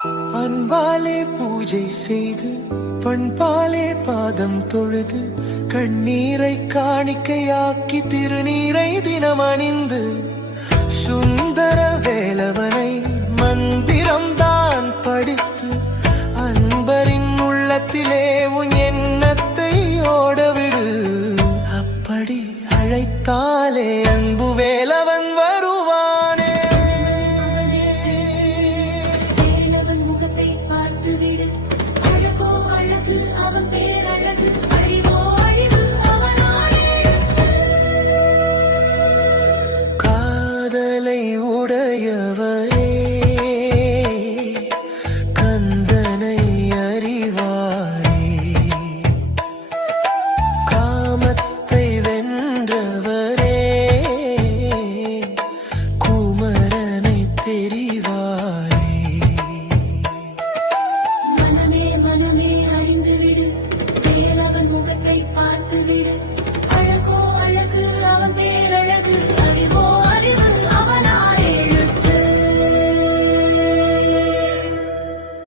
அன்பாலே பூஜை செய்து பண்பாலே பாதம் தொழுது கண்ணீரை காணிக்கையாக்கி திருநீரை தினம் அணிந்து சுந்தர வேலவனை மந்தி